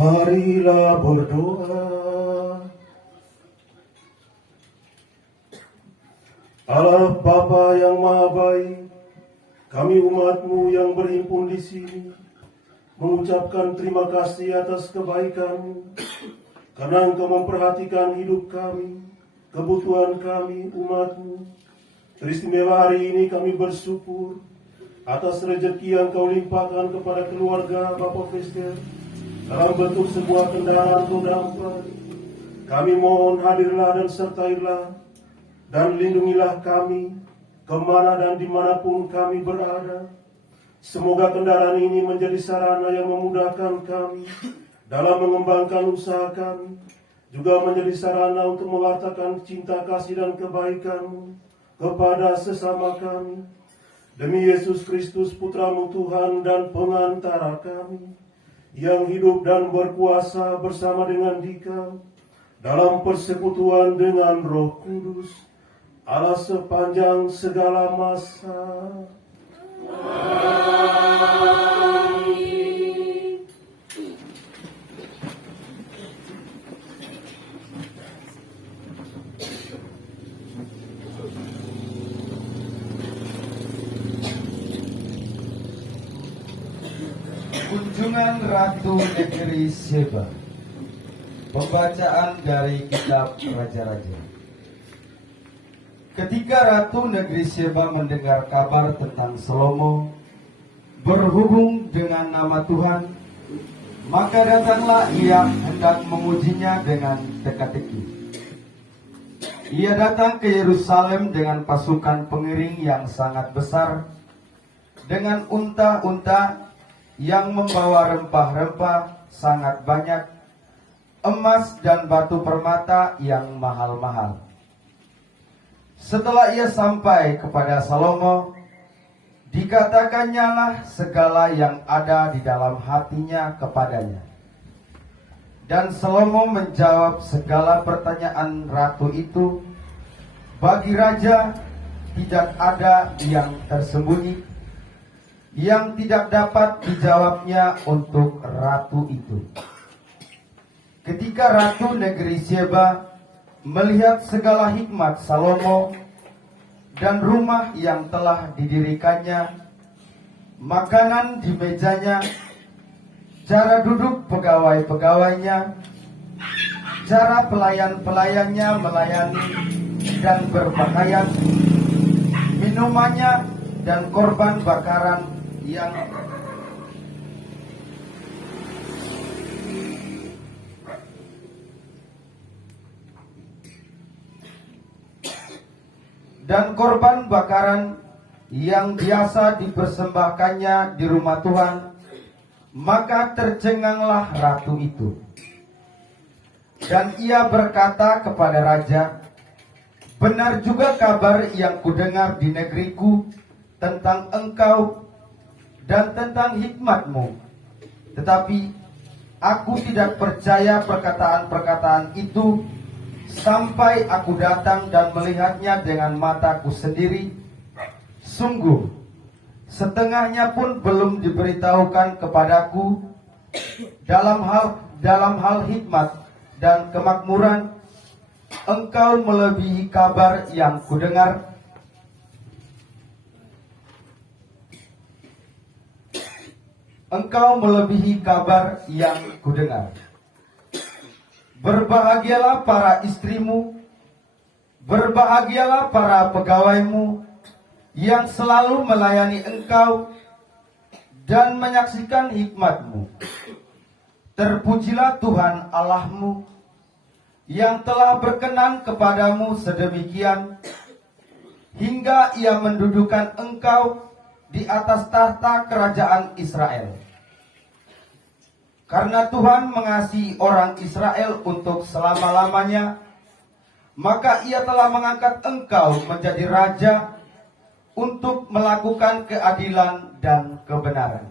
Marilah berdoa. Allah Bapa yang Maha Baik, kami umat-Mu yang berhimpun di sini mengucapkan terima kasih atas kebaikan-Mu, karena Engkau memperhatikan hidup kami, kebutuhan kami, umat-Mu. Teristimewa hari ini kami bersyukur atas rezeki yang Kau limpahkan kepada keluarga Bapak Fester dalam bentuk sebuah kendaraan roda 4. Kami mohon hadirlah dan sertailah dan lindungilah kami kemana dan dimanapun kami berada. Semoga kendaraan ini menjadi sarana yang memudahkan kami dalam mengembangkan usaha kami, juga menjadi sarana untuk mewartakan cinta kasih dan kebaikan-Mu kepada sesama kami. Demi Yesus Kristus, Putra-Mu Tuhan dan pengantara kami, yang hidup dan berkuasa bersama dengan Dikau dalam persekutuan dengan Roh Kudus, Allah sepanjang segala masa. Amin. Kunjungan Ratu Negeri Sheba. Pembacaan dari kitab Raja-Raja. Ketika Ratu Negeri Sheba mendengar kabar tentang Salomo berhubung dengan nama Tuhan, maka datanglah ia hendak mengujinya dengan teka-teki. Ia datang ke Yerusalem dengan pasukan pengiring yang sangat besar, dengan unta-unta yang membawa rempah-rempah sangat banyak, emas dan batu permata yang mahal-mahal. Setelah ia sampai kepada Salomo, dikatakannya lah segala yang ada di dalam hatinya kepadanya. Dan Salomo menjawab segala pertanyaan ratu itu. Bagi raja tidak ada yang tersembunyi yang tidak dapat dijawabnya untuk ratu itu. Ketika Ratu Negeri Sheba melihat segala hikmat Salomo dan rumah yang telah didirikannya, makanan di mejanya, cara duduk pegawai-pegawainya, cara pelayan-pelayannya melayani dan berpakaian, minumannya dan korban bakaran yang biasa dipersembahkannya di rumah Tuhan, maka tercenganglah ratu itu. Dan ia berkata kepada raja, "Benar juga kabar yang kudengar di negeriku tentang engkau dan tentang hikmat-Mu. Tetapi aku tidak percaya perkataan-perkataan itu sampai aku datang dan melihatnya dengan mataku sendiri. Sungguh, setengahnya pun belum diberitahukan kepadaku dalam hal hikmat dan kemakmuran. Engkau melebihi kabar yang kudengar. Engkau melebihi kabar yang kudengar. Berbahagialah para istrimu, berbahagialah para pegawaimu yang selalu melayani engkau dan menyaksikan hikmat-Mu. Terpujilah Tuhan Allah-Mu yang telah berkenan kepadamu sedemikian, hingga ia mendudukan engkau di atas tahta kerajaan Israel. Karena Tuhan mengasihi orang Israel untuk selama-lamanya, maka ia telah mengangkat engkau menjadi raja untuk melakukan keadilan dan kebenaran.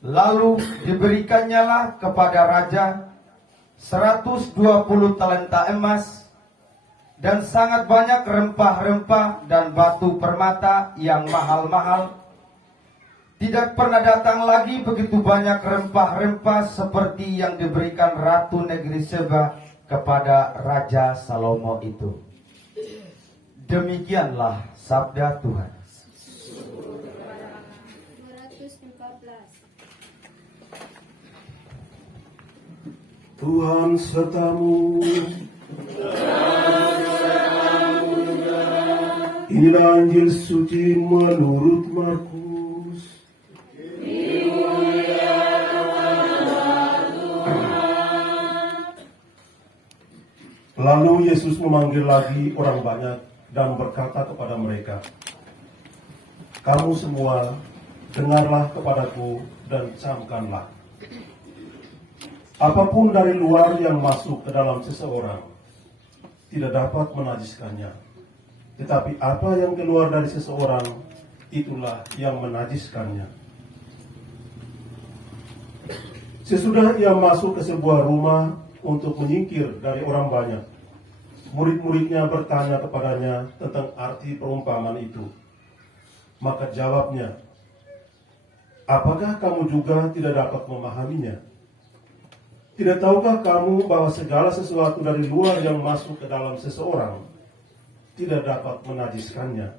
Lalu diberikannya lah kepada raja 120 talenta emas dan sangat banyak rempah-rempah dan batu permata yang mahal-mahal, Tidak pernah datang lagi begitu banyak rempah-rempah seperti yang diberikan Ratu Negeri Seba kepada Raja Salomo itu. Demikianlah sabda Tuhan. 214. Tuhan sertamu. Inilah Injil suci menurut Markus. Lalu Yesus memanggil lagi orang banyak dan berkata kepada mereka, "Kamu semua dengarlah kepadaku dan camkanlah. Apapun dari luar yang masuk ke dalam seseorang tidak dapat menajiskannya. Tetapi apa yang keluar dari seseorang, itulah yang menajiskannya." Sesudah ia masuk ke sebuah rumah untuk menyingkir dari orang banyak, murid-muridnya bertanya kepadanya tentang arti perumpamaan itu. Maka jawabnya, "Apakah kamu juga tidak dapat memahaminya? Tidak tahukah kamu bahwa segala sesuatu dari luar yang masuk ke dalam seseorang tidak dapat menajiskannya,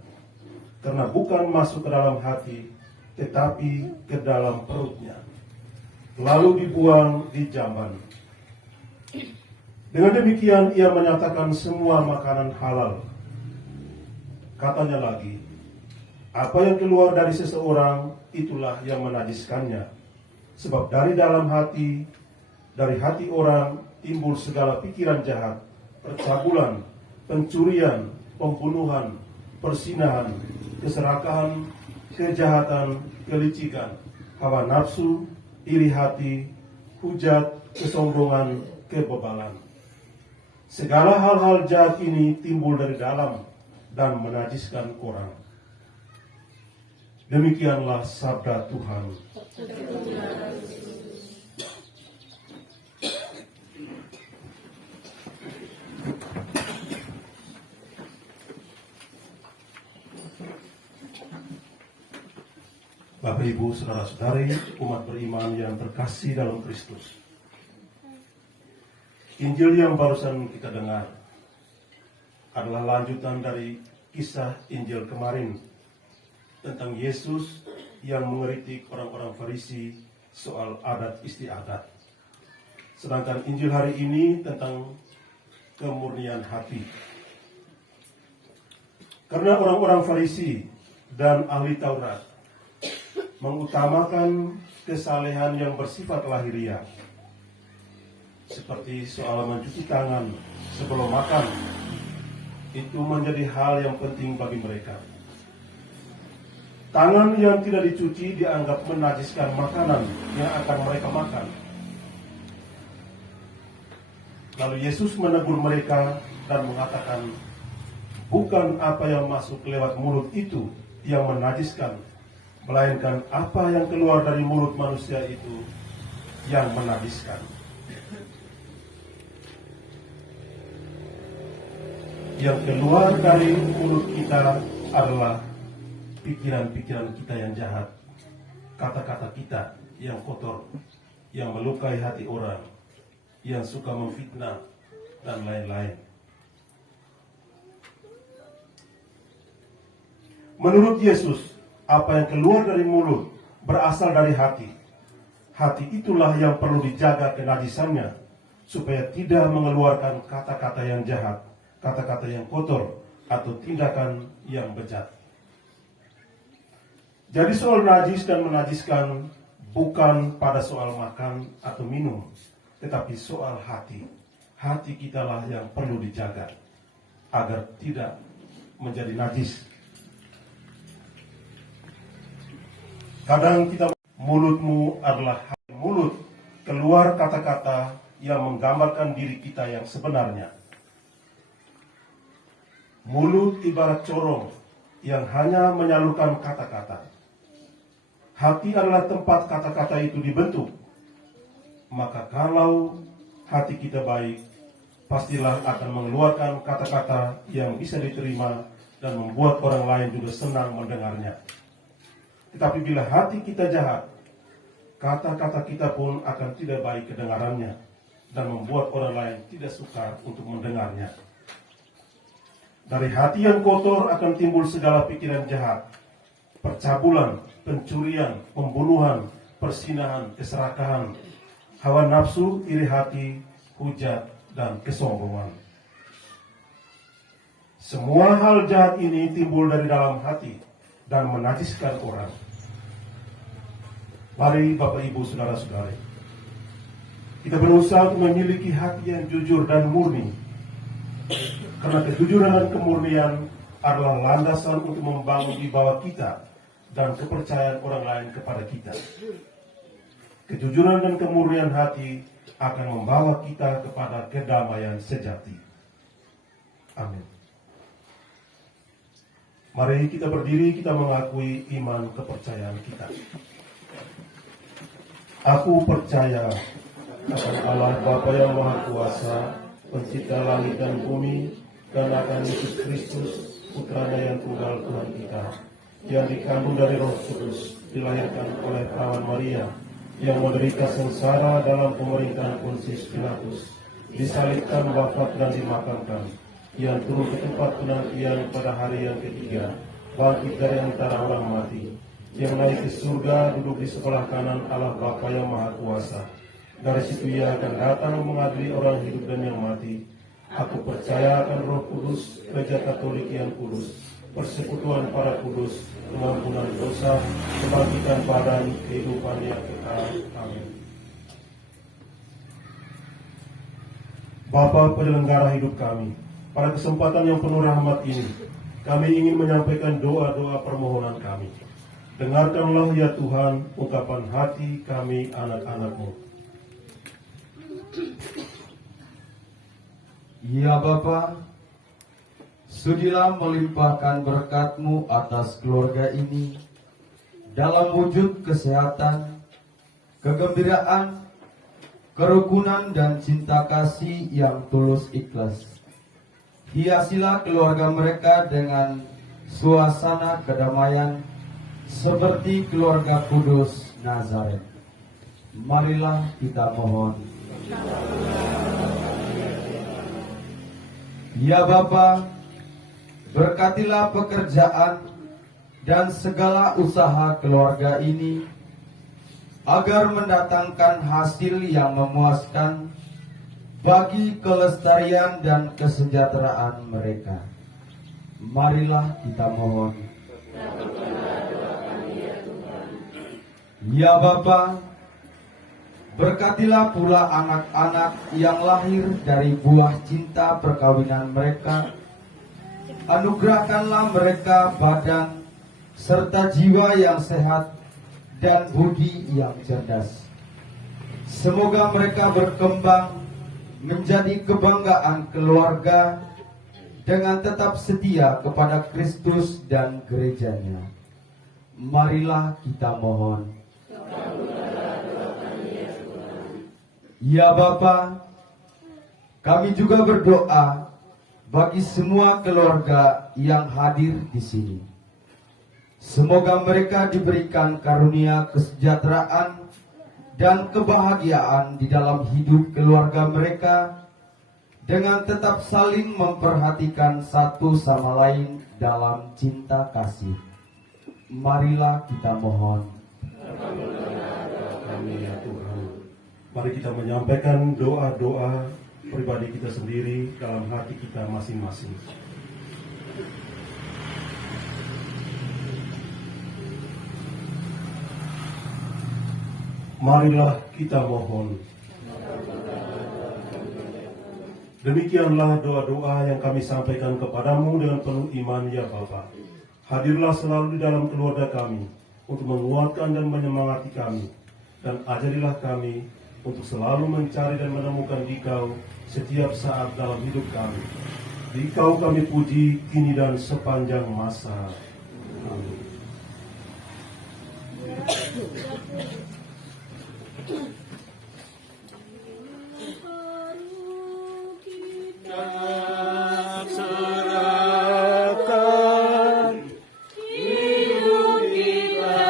karena bukan masuk ke dalam hati, tetapi ke dalam perutnya, lalu dibuang di jamban." Dengan demikian ia menyatakan semua makanan halal. Katanya lagi, apa yang keluar dari seseorang, itulah yang menajiskannya. Sebab dari dalam hati, dari hati orang timbul segala pikiran jahat, percabulan, pencurian, pembunuhan, persinahan, keserakahan, kejahatan, kelicikan, hawa nafsu, iri hati, hujat, kesombongan, kebebalan. Segala hal-hal jahat ini timbul dari dalam dan menajiskan orang. Demikianlah sabda Tuhan. Bapak, Ibu, saudara-saudari, umat beriman yang terkasih dalam Kristus. Injil yang barusan kita dengar adalah lanjutan dari kisah Injil kemarin tentang Yesus yang mengeritik orang-orang Farisi soal adat istiadat. Sedangkan Injil hari ini tentang kemurnian hati. Karena orang-orang Farisi dan ahli Taurat mengutamakan kesalehan yang bersifat lahiriah, seperti soal mencuci tangan sebelum makan, itu menjadi hal yang penting bagi mereka. Tangan yang tidak dicuci dianggap menajiskan makanan yang akan mereka makan. Lalu Yesus menegur mereka dan mengatakan, bukan apa yang masuk lewat mulut itu yang menajiskan, melainkan apa yang keluar dari mulut manusia itu yang menajiskan. Yang keluar dari mulut kita adalah pikiran-pikiran kita yang jahat, kata-kata kita yang kotor, yang melukai hati orang, yang suka memfitnah, dan lain-lain. Menurut Yesus, apa yang keluar dari mulut berasal dari hati. Hati itulah yang perlu dijaga kenajisannya, supaya tidak mengeluarkan kata-kata yang jahat, kata-kata yang kotor, atau tindakan yang bejat. Jadi soal najis dan menajiskan bukan pada soal makan atau minum, tetapi soal hati. Hati kitalah yang perlu dijaga agar tidak menjadi najis. Kadang kita, mulutmu adalah mulut, keluar kata-kata yang menggambarkan diri kita yang sebenarnya. Mulut ibarat corong yang hanya menyalurkan kata-kata. Hati adalah tempat kata-kata itu dibentuk. Maka kalau hati kita baik, pastilah akan mengeluarkan kata-kata yang bisa diterima dan membuat orang lain juga senang mendengarnya. Tetapi bila hati kita jahat, kata-kata kita pun akan tidak baik kedengarannya dan membuat orang lain tidak suka untuk mendengarnya. Dari hati yang kotor akan timbul segala pikiran jahat, percabulan, pencurian, pembunuhan, persinahan, keserakahan, hawa nafsu, iri hati, hujat, dan kesombongan. Semua hal jahat ini timbul dari dalam hati dan menajiskan orang. Mari Bapak Ibu Saudara-saudari, kita berusaha untuk memiliki hati yang jujur dan murni. Karena kejujuran dan kemurnian adalah landasan untuk membangun wibawa kita dan kepercayaan orang lain kepada kita. Kejujuran dan kemurnian hati akan membawa kita kepada kedamaian sejati. Amin. Mari kita berdiri, kita mengakui iman kepercayaan kita. Aku percaya akan Allah Bapa yang Maha Kuasa, pencipta langit dan bumi, dan akan Yesus Kristus, putranya yang tunggal Tuhan kita, yang dikandung dari Roh Kudus, dilahirkan oleh perawan Maria, yang menderita sengsara dalam pemerintahan Pontius Pilatus, disalibkan, wafat dan dimakamkan, yang turun ke tempat penantian pada hari yang ketiga, bangkit dari antara orang mati, yang naik ke surga, duduk di sebelah kanan Allah Bapa yang Maha Kuasa. Dari situ ia akan datang mengadili orang hidup dan yang mati. Aku percaya akan Roh Kudus, Gereja Katolik yang kudus, persekutuan para kudus, pengampunan dosa, kebangkitan badan, kehidupan yang kekal. Amin. Bapa penyelenggara hidup kami, pada kesempatan yang penuh rahmat ini, kami ingin menyampaikan doa-doa permohonan kami. Dengarkanlah ya Tuhan ungkapan hati kami anak-anak-Mu. Ya Bapa, sudilah melimpahkan berkat-Mu atas keluarga ini dalam wujud kesehatan, kegembiraan, kerukunan dan cinta kasih yang tulus ikhlas. Hiasilah keluarga mereka dengan suasana kedamaian seperti keluarga kudus Nazaret. Marilah kita mohon. Ya Bapa, berkatilah pekerjaan dan segala usaha keluarga ini agar mendatangkan hasil yang memuaskan bagi kelestarian dan kesejahteraan mereka. Marilah kita mohon. Ya Bapa, berkatilah pula anak-anak yang lahir dari buah cinta perkawinan mereka. Anugerahkanlah mereka badan serta jiwa yang sehat dan budi yang cerdas. Semoga mereka berkembang menjadi kebanggaan keluarga dengan tetap setia kepada Kristus dan gerejanya. Marilah kita mohon. Ya Bapa, kami juga berdoa bagi semua keluarga yang hadir di sini. Semoga mereka diberikan karunia kesejahteraan dan kebahagiaan di dalam hidup keluarga mereka dengan tetap saling memperhatikan satu sama lain dalam cinta kasih. Marilah kita mohon. Amin ya Tuhan. Mari kita menyampaikan doa-doa pribadi kita sendiri dalam hati kita masing-masing. Marilah kita mohon. Demikianlah doa-doa yang kami sampaikan kepadamu dengan penuh iman ya Bapa. Hadirlah selalu di dalam keluarga kami untuk menguatkan dan menyemangati kami. Dan ajarilah kami untuk selalu mencari dan menemukan Dikau setiap saat dalam hidup kami. Dikau kami puji kini dan sepanjang masa. Amin. Serahkan hidup kita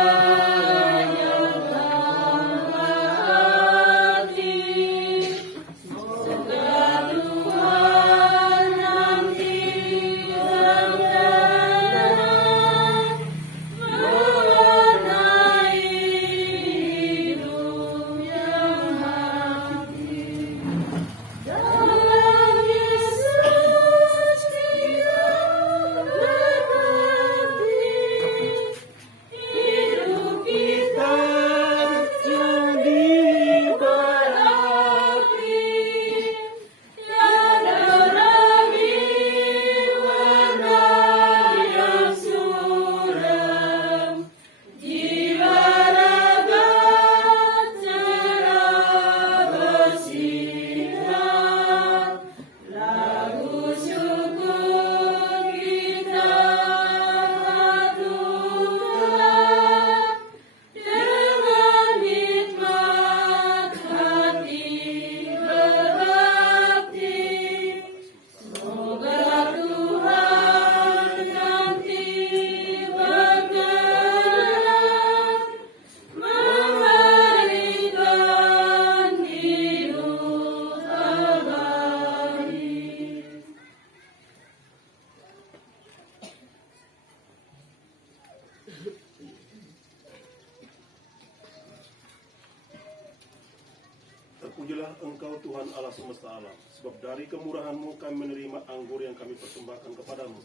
Berkatilah Engkau Tuhan Allah semesta alam, sebab dari kemurahan-Mu kami menerima anggur yang kami persembahkan kepadamu,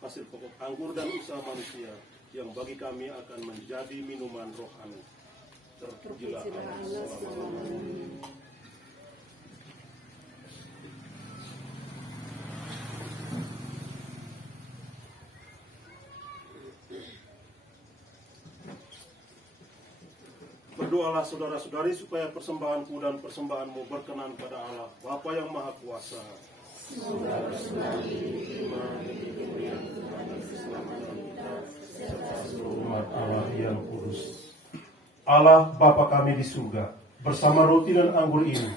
hasil pokok anggur dan usaha manusia, yang bagi kami akan menjadi minuman rohani. Terpujilah Allah selama-lamanya. Berdoalah saudara-saudari supaya persembahanku dan persembahanmu berkenan pada Allah, Bapa yang Maha Kuasa. Umat Allah yang kudus. Allah Bapa kami di surga, bersama roti dan anggur ini,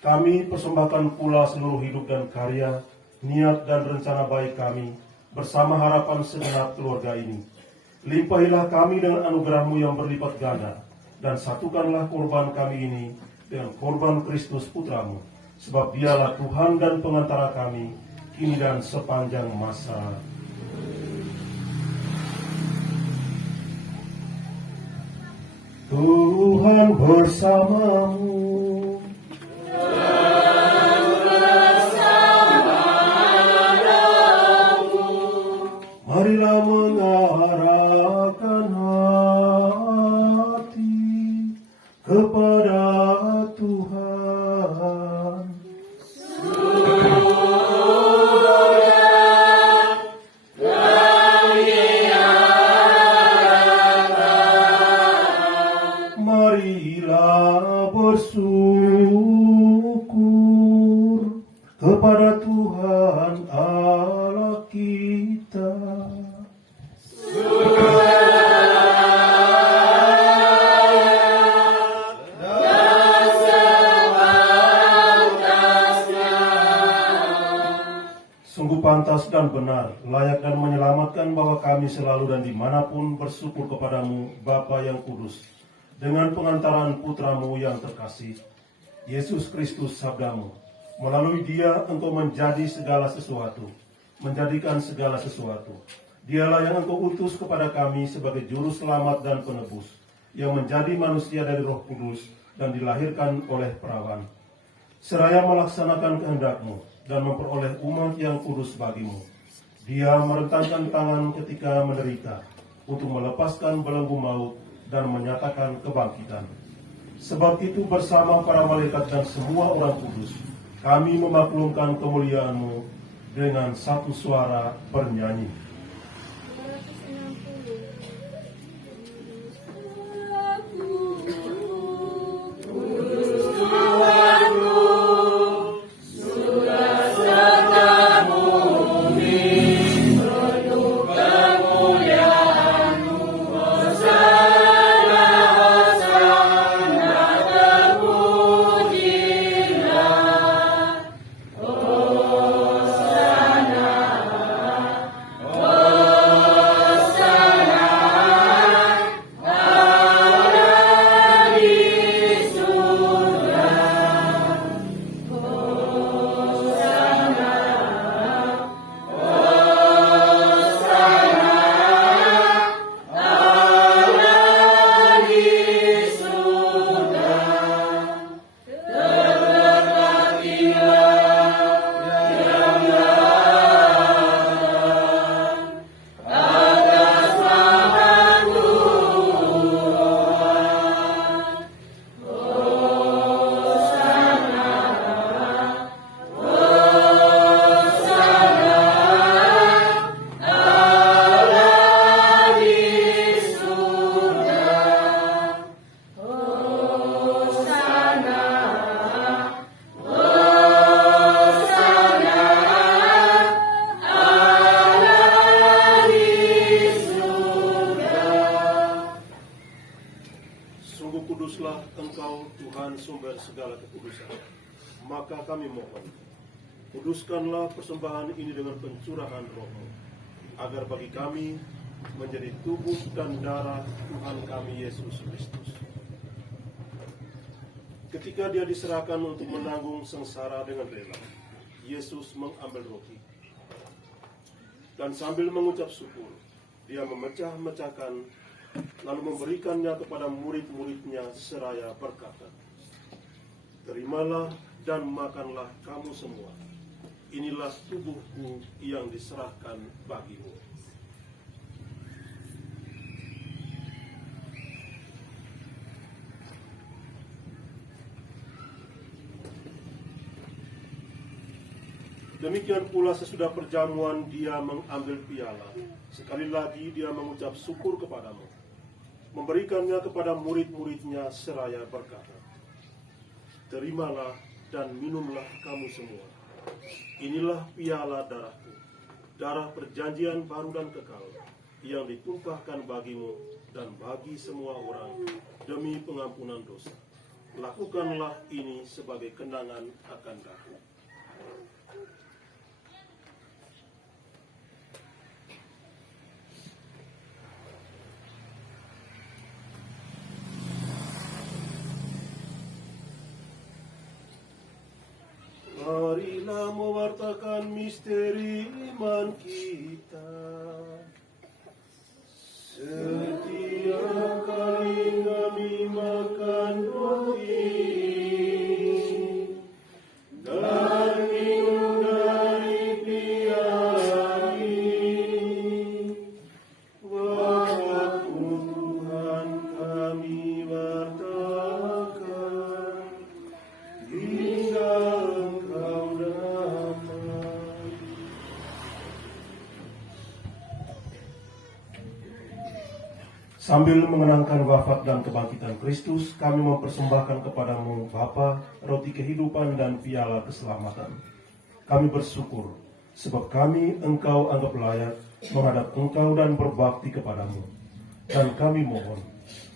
kami persembahkan pula seluruh hidup dan karya, niat dan rencana baik kami, bersama harapan segenap keluarga ini. Limpahilah kami dengan anugerah-Mu yang berlipat ganda, dan satukanlah korban kami ini dengan korban Kristus Putra-Mu, sebab Dialah Tuhan dan pengantara kami, kini dan sepanjang masa. Tuhan bersamamu. Marilah mengarahkan hati kepada Tuhan. Marilah bersyukur kepada Tuhan Allah kita. Sungguh pantas dan benar, layak dan menyelamatkan bahwa kami selalu dan dimanapun bersyukur kepadamu, Bapa yang kudus, dengan pengantaran Putra-Mu yang terkasih, Yesus Kristus Sabda-Mu. Melalui Dia Engkau menjadi segala sesuatu, menjadikan segala sesuatu. Dialah yang Engkau utus kepada kami sebagai juru selamat dan penebus, yang menjadi manusia dari Roh Kudus dan dilahirkan oleh perawan. Seraya melaksanakan kehendak-Mu dan memperoleh umat yang kudus bagi-Mu. Dia merentangkan tangan ketika menderita untuk melepaskan belenggu maut dan menyatakan kebangkitan. Sebab itu bersama para malaikat dan semua orang kudus, kami memaklumkan kemuliaan-Mu dengan satu suara bernyanyi. Sungguh kuduslah Engkau Tuhan sumber segala kekudusan. Maka kami mohon, kuduskanlah persembahan ini dengan pencurahan Roh-Mu, agar bagi kami menjadi tubuh dan darah Tuhan kami Yesus Kristus. Ketika Dia diserahkan untuk menanggung sengsara dengan rela, Yesus mengambil roti, dan sambil mengucap syukur, Dia memecah-mecahkan, lalu memberikannya kepada murid-muridnya seraya berkata, Terimalah dan makanlah kamu semua. Inilah tubuhku yang diserahkan bagimu. Demikian pula sesudah perjamuan dia mengambil piala. Sekali lagi dia mengucap syukur kepadamu, memberikannya kepada murid-muridnya seraya berkata, terimalah dan minumlah kamu semua. Inilah piala darahku, darah perjanjian baru dan kekal, yang ditumpahkan bagimu dan bagi semua orang demi pengampunan dosa. Lakukanlah ini sebagai kenangan akan aku. Marilah mewartakan misteri iman kita. Setiap kali kami makan roti dan minum dari piala ini, bahwa Tuhan kami wartakan hingga Engkau datang. Sambil mengenangkan wafat dan kebangkitan Kristus, kami mempersembahkan kepadamu Bapa, roti kehidupan dan piala keselamatan. Kami bersyukur, sebab kami Engkau anggap layak menghadap Engkau dan berbakti kepadamu. Dan kami mohon,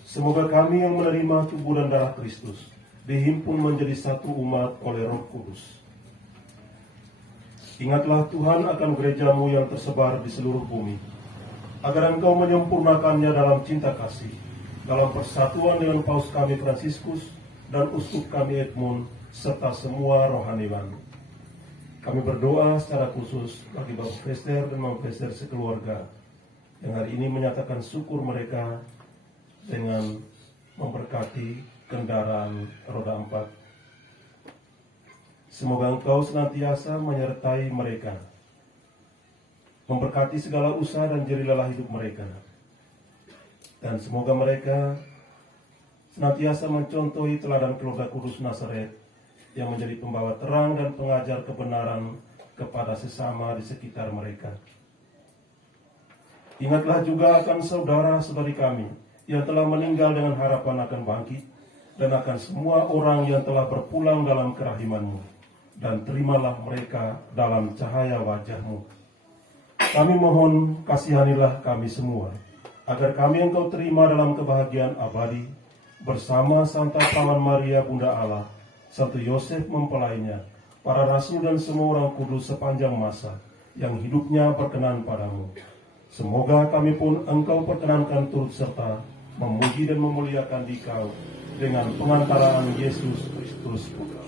semoga kami yang menerima tubuh dan darah Kristus dihimpun menjadi satu umat oleh Roh Kudus. Ingatlah Tuhan akan gerejamu yang tersebar di seluruh bumi, agar Engkau menyempurnakannya dalam cinta kasih, dalam persatuan dengan Paus kami Fransiskus dan Uskup kami Edmund, serta semua rohaniwan. Kami berdoa secara khusus bagi Bapak Fester dan Mama Fester sekeluarga, yang hari ini menyatakan syukur mereka dengan memberkati kendaraan roda 4. Semoga Engkau senantiasa menyertai mereka, memberkati segala usaha dan jerilalah hidup mereka. Dan semoga mereka senantiasa mencontohi teladan keluarga kudus Nazaret yang menjadi pembawa terang dan pengajar kebenaran kepada sesama di sekitar mereka. Ingatlah juga akan saudara-saudari kami yang telah meninggal dengan harapan akan bangkit, dan akan semua orang yang telah berpulang dalam kerahiman-Mu, dan terimalah mereka dalam cahaya wajah-Mu. Kami mohon, kasihanilah kami semua, agar kami Engkau terima dalam kebahagiaan abadi, bersama Santa Paman Maria Bunda Allah, Santo Yosef mempelainya, para rasul dan semua orang kudus sepanjang masa, yang hidupnya berkenan padamu. Semoga kami pun Engkau perkenankan turut serta, memuji dan memuliakan Dikau, dengan pengantaraan Yesus Kristus Putra.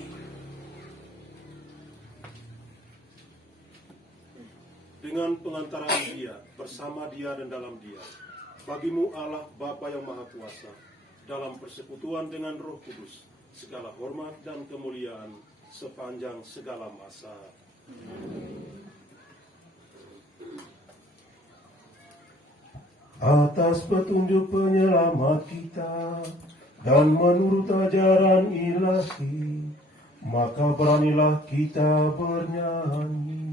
Dengan pengantaraan Dia, bersama Dia dan dalam Dia, bagimu Allah Bapa yang Maha Kuasa, dalam persekutuan dengan Roh Kudus, segala hormat dan kemuliaan sepanjang segala masa. Atas petunjuk penyelamat kita dan menurut ajaran ilahi, maka beranilah kita bernyanyi.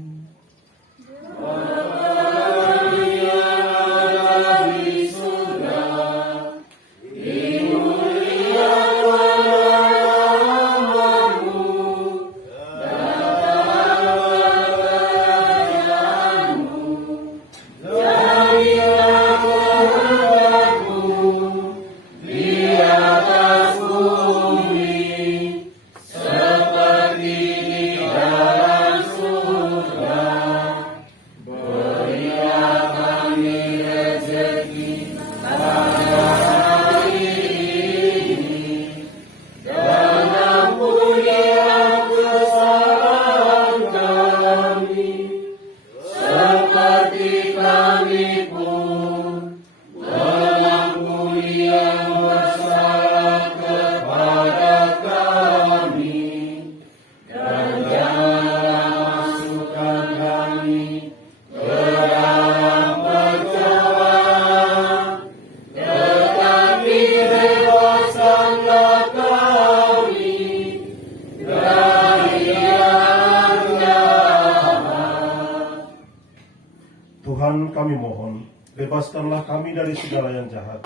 bebaskanlah kami dari segala yang jahat.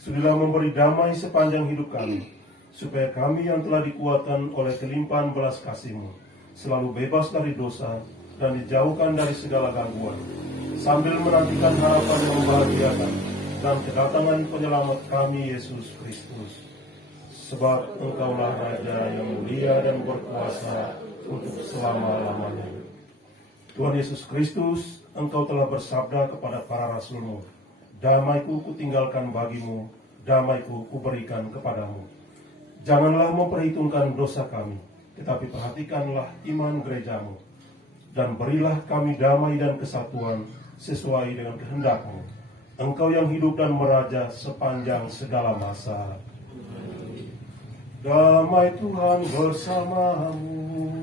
Sudilah memberi damai sepanjang hidup kami, supaya kami yang telah dikuatkan oleh kelimpahan belas kasih-Mu, selalu bebas dari dosa dan dijauhkan dari segala gangguan, sambil menantikan harapan yang membahagiakan dan kedatangan penyelamat kami, Yesus Kristus. Sebab Engkaulah Raja yang mulia dan berkuasa untuk selama-lamanya. Tuhan Yesus Kristus, Engkau telah bersabda kepada para rasul-Mu, damai-Ku kutinggalkan bagimu, damai-Ku kuberikan kepadamu. Janganlah memperhitungkan dosa kami, tetapi perhatikanlah iman gereja-Mu, dan berilah kami damai dan kesatuan sesuai dengan kehendak-Mu. Engkau yang hidup dan meraja sepanjang segala masa. Damai Tuhan bersamamu.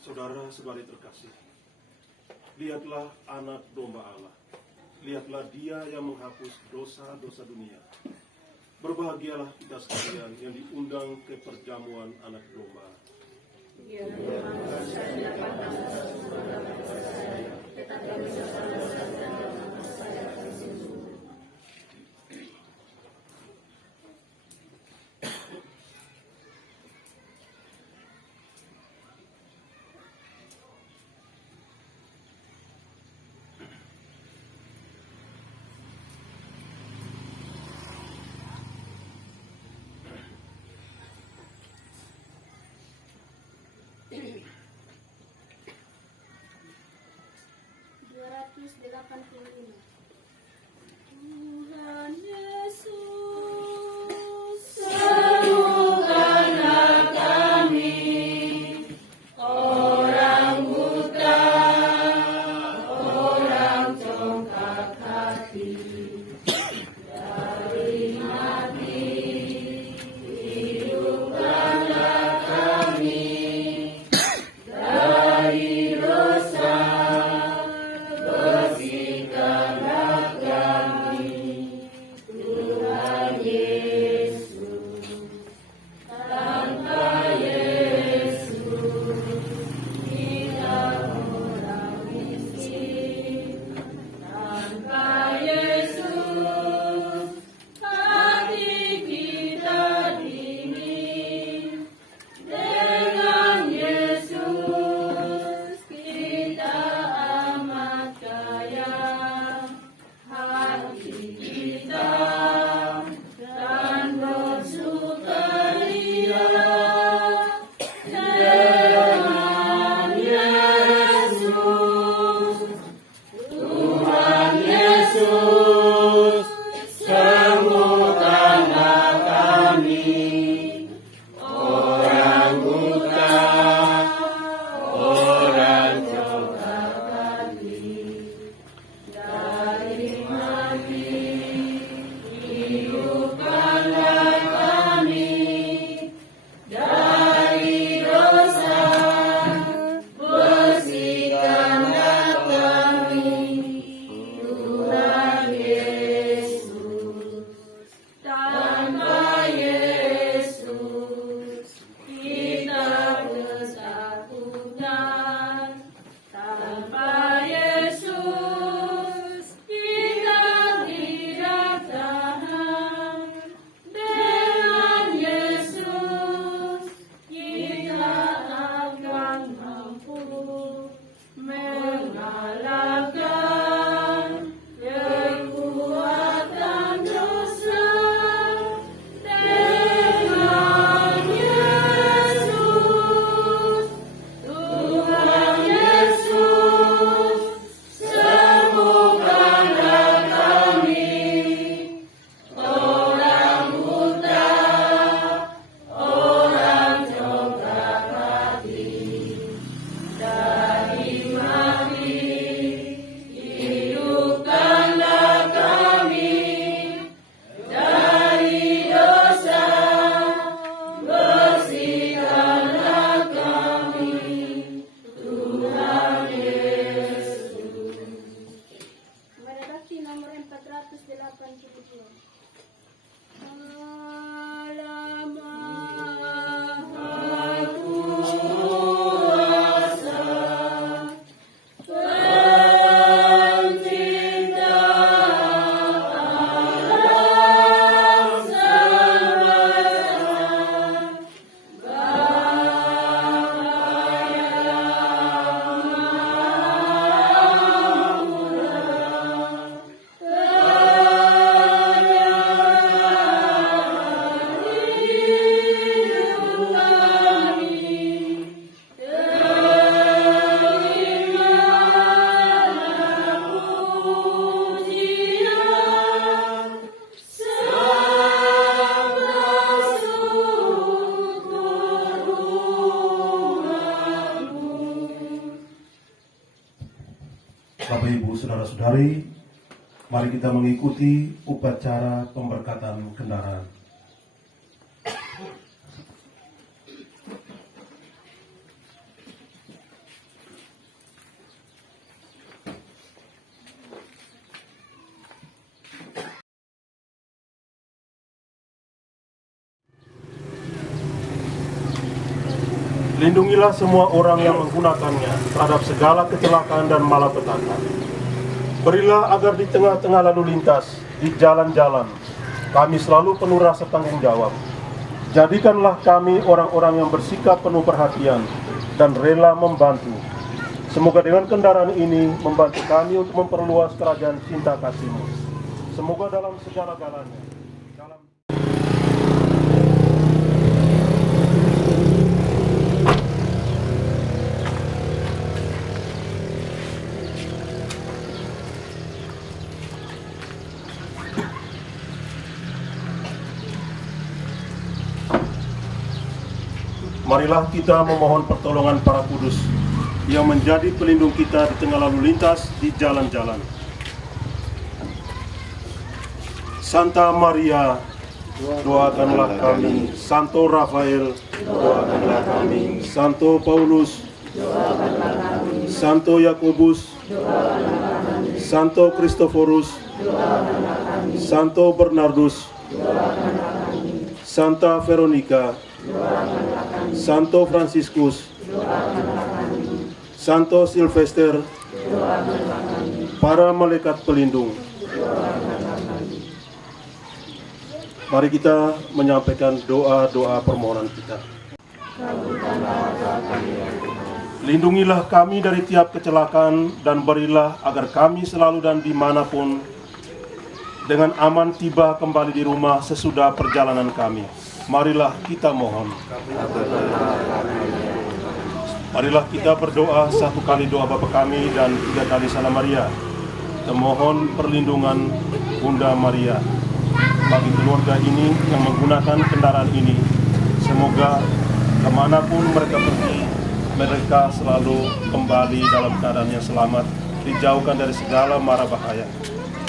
Saudara-saudari terkasih, lihatlah anak domba Allah. Lihatlah Dia yang menghapus dosa-dosa dunia. Berbahagialah kita sekalian yang diundang ke perjamuan anak domba. Dua ratus 285 Bapak Ibu Saudara-saudari, mari kita mengikuti upacara pemberkatan kendaraan. Lindungilah semua orang yang menggunakannya terhadap segala kecelakaan dan malapetaka. Berilah agar di tengah-tengah lalu lintas, di jalan-jalan, kami selalu penuh rasa tanggung jawab. Jadikanlah kami orang-orang yang bersikap penuh perhatian dan rela membantu. Semoga dengan kendaraan ini membantu kami untuk memperluas kerajaan cinta kasih-Mu. Semoga dalam segala-galanya, marilah kita memohon pertolongan para kudus yang menjadi pelindung kita di tengah lalu lintas di jalan-jalan. Santa Maria, doakanlah kami. Santo Rafael, doakanlah kami. Santo Paulus, doakanlah kami. Santo Yakobus, doakanlah kami. Santo Kristoforus, doakanlah kami. Santo Bernardus, doakanlah kami. Santa Veronica, doakanlah kami. Santo Franciscus, doakanlah kami. Santo Silvester, doakanlah kami. Para malaikat pelindung, doakanlah kami. Mari kita menyampaikan doa-doa permohonan kita. Lindungilah kami dari tiap kecelakaan dan berilah agar kami selalu dan dimanapun dengan aman tiba kembali di rumah sesudah perjalanan kami. Marilah kita mohon. Marilah kita berdoa 1 kali doa Bapa kami dan 3 kali Salam Maria. Kita mohon perlindungan Bunda Maria bagi keluarga ini yang menggunakan kendaraan ini. Semoga kemanapun mereka pergi, mereka selalu kembali dalam keadaan yang selamat, dijauhkan dari segala mara bahaya.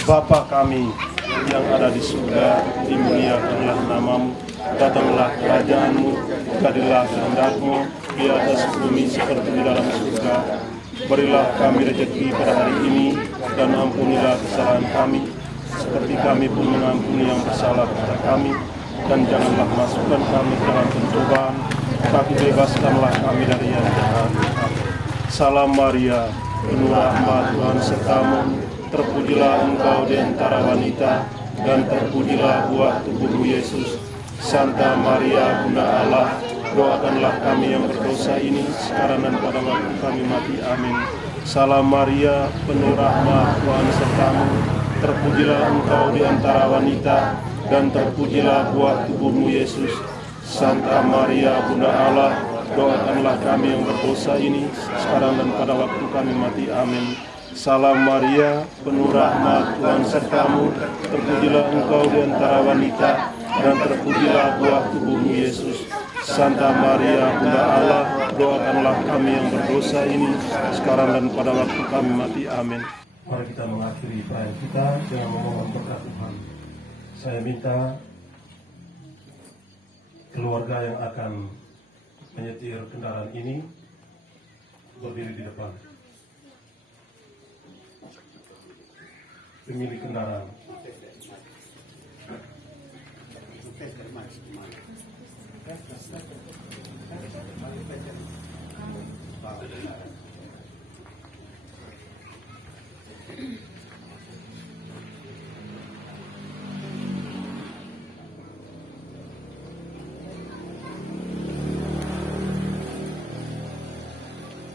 Bapa kami yang ada di surga, dimuliakanlah namamu, datanglah kerajaan-Mu, jadilah kehendak-Mu di atas bumi seperti di dalam surga. Berilah kami rezeki pada hari ini, dan ampunilah kesalahan kami, seperti kami pun mengampuni yang bersalah kepada kami. Dan janganlah masukkan kami ke dalam pencobaan, tapi bebaskanlah kami dari yang jahat. Salam Maria, penuh rahmat, Tuhan sertamu, terpujilah engkau di antara wanita, dan terpujilah buah tubuhmu Yesus. Santa Maria, Bunda Allah, doakanlah kami yang berdosa ini sekarang dan pada waktu kami mati. Amin. Salam Maria, penuh rahmat, Tuhan sertamu, terpujilah engkau di antara wanita, dan terpujilah buah tubuhmu Yesus. Santa Maria, Bunda Allah, doakanlah kami yang berdosa ini sekarang dan pada waktu kami mati. Amin. Salam Maria, penuh rahmat, Tuhan sertamu, terpujilah engkau di antara wanita, dan terpujilah buah tubuhmu Yesus. Santa Maria, Bunda Allah, doakanlah kami yang berdosa ini sekarang dan pada waktu kami mati. Amin. Mari kita mengakhiri perayaan kita dengan memohon berkat Tuhan. Saya minta keluarga yang akan menyetir kendaraan ini berdiri di depan. Pemilik kendaraan.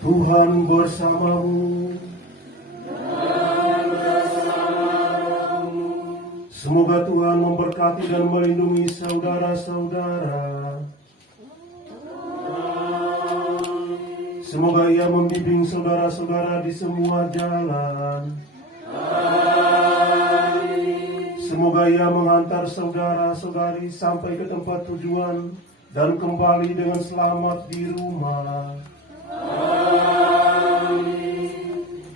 Tuhan bersamamu. Semoga Tuhan memberkati dan melindungi saudara-saudara. Semoga Ia membimbing saudara-saudara di semua jalan. Semoga Ia menghantar saudara-saudari sampai ke tempat tujuan dan kembali dengan selamat di rumah.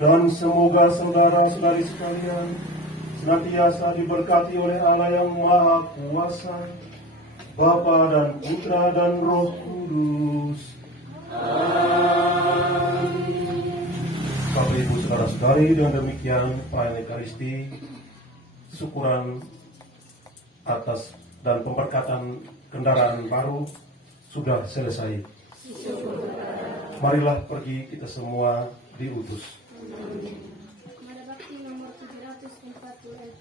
Dan semoga saudara-saudari sekalian senantiasa diberkati oleh Allah yang Maha Kuasa, Bapa dan Putra dan Roh Kudus. Bapak Ibu saudara-saudari, dengan demikian perayaan Ekaristi, syukuran atas dan pemberkatan kendaraan baru sudah selesai. Marilah pergi kita semua diutus. Mada bakti nomor 744.